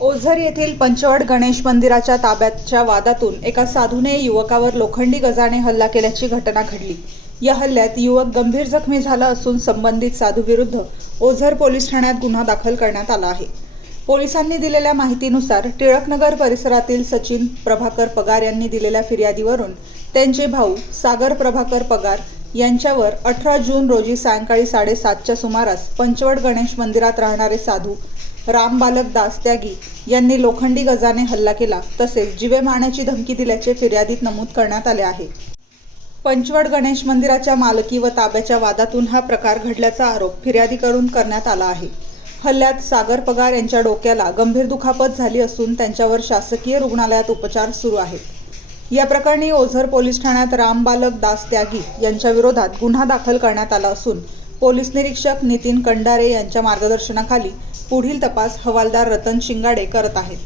ओझर येथील पंचवड गणेश मंदिराच्या ताब्याच्या वादातून एका साधूने युवकावर लोखंडी गजाने हल्ला केल्याची घटना घडली। या हल्ल्यात युवक गंभीर जखमी झाला असून संबंधित साधूविरुद्ध ओझर पोलीस ठाण्यात गुन्हा दाखल करण्यात आला आहे। पोलिसांनी दिलेल्या माहितीनुसार टिळकनगर परिसरातील सचिन प्रभाकर पगार यांनी दिलेल्या फिर्यादीवरून त्यांचे भाऊ सागर प्रभाकर पगार यांच्यावर 18 जून रोजी सायंकाळी 7:30च्या सुमारास पंचवड गणेश मंदिरात राहणारे साधू राम बालक दास त्यागी यांनी लोखंडी गजाने हल्ला केला, तसेच जीवे मारण्याची धमकी दिल्याचे फिर्यादीत नमूद करण्यात आले आहे। पंचवड गणेश मंदिराच्या मालकी व ताब्याच्या वादातून हा प्रकार घडल्याचा आरोप फिर्यादीकडून करण्यात आला आहे। हल्ल्यात सागर पगार यांच्या डोक्याला गंभीर दुखापत झाली असून त्यांच्यावर शासकीय रुग्णालयात उपचार सुरू आहेत। या प्रकरणी ओझर पोलीस ठाण्यात राम बालक दास त्यागी यांच्या विरोधात गुन्हा दाखल करण्यात आला असून पोलीस निरीक्षक नितीन कंडारे यांच्या मार्गदर्शनाखाली पुढील तपास हवालदार रतन शिंगाडे करत आहेत।